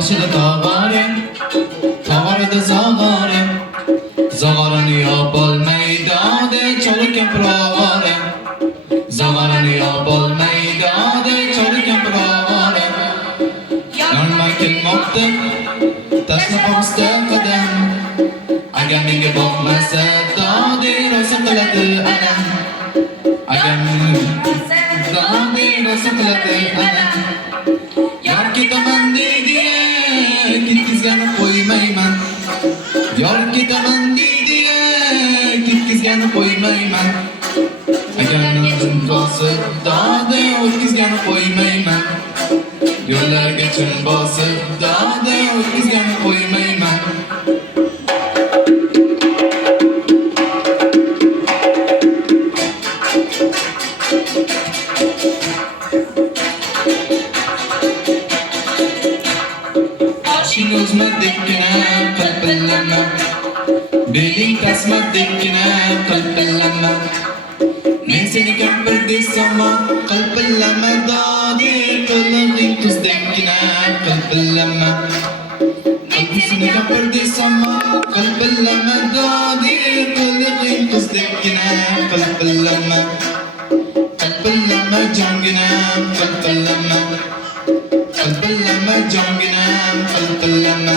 boshida tog'arim, tog'arida zog'arim, zog'arini yopolmaydi ode choli kempirorim, zog'arini yopolmaydi ode choli kempirorim. Yonma kelmoqda tashlab qo'ysa qadam, agar menga boqmasa dodi rosa qiladi alam, agar dodi rosa qiladi alam. Yor ketaman deydi, ketkizgani qo'ymayman. Yor ketaman deydi, ketkizgani qo'ymayman. Agar nafsim bosib dodi o'tkizgani qo'ymayman. Yo'llarga chin bosib dodi o'tkizgani qo'ymayman. Oshing o'zmadekkina qalbillama, beling tasmadekkina qalbillama. Men seni kampir desam qalbillama, dodi qilig'ing qizdekkina qalbillama. Men seni kampir desam qalbillama, dodi qilig'ing qizdekkina qalbillama. Qalbillama jongina qalbillama, qalbillama jongina qalbillama.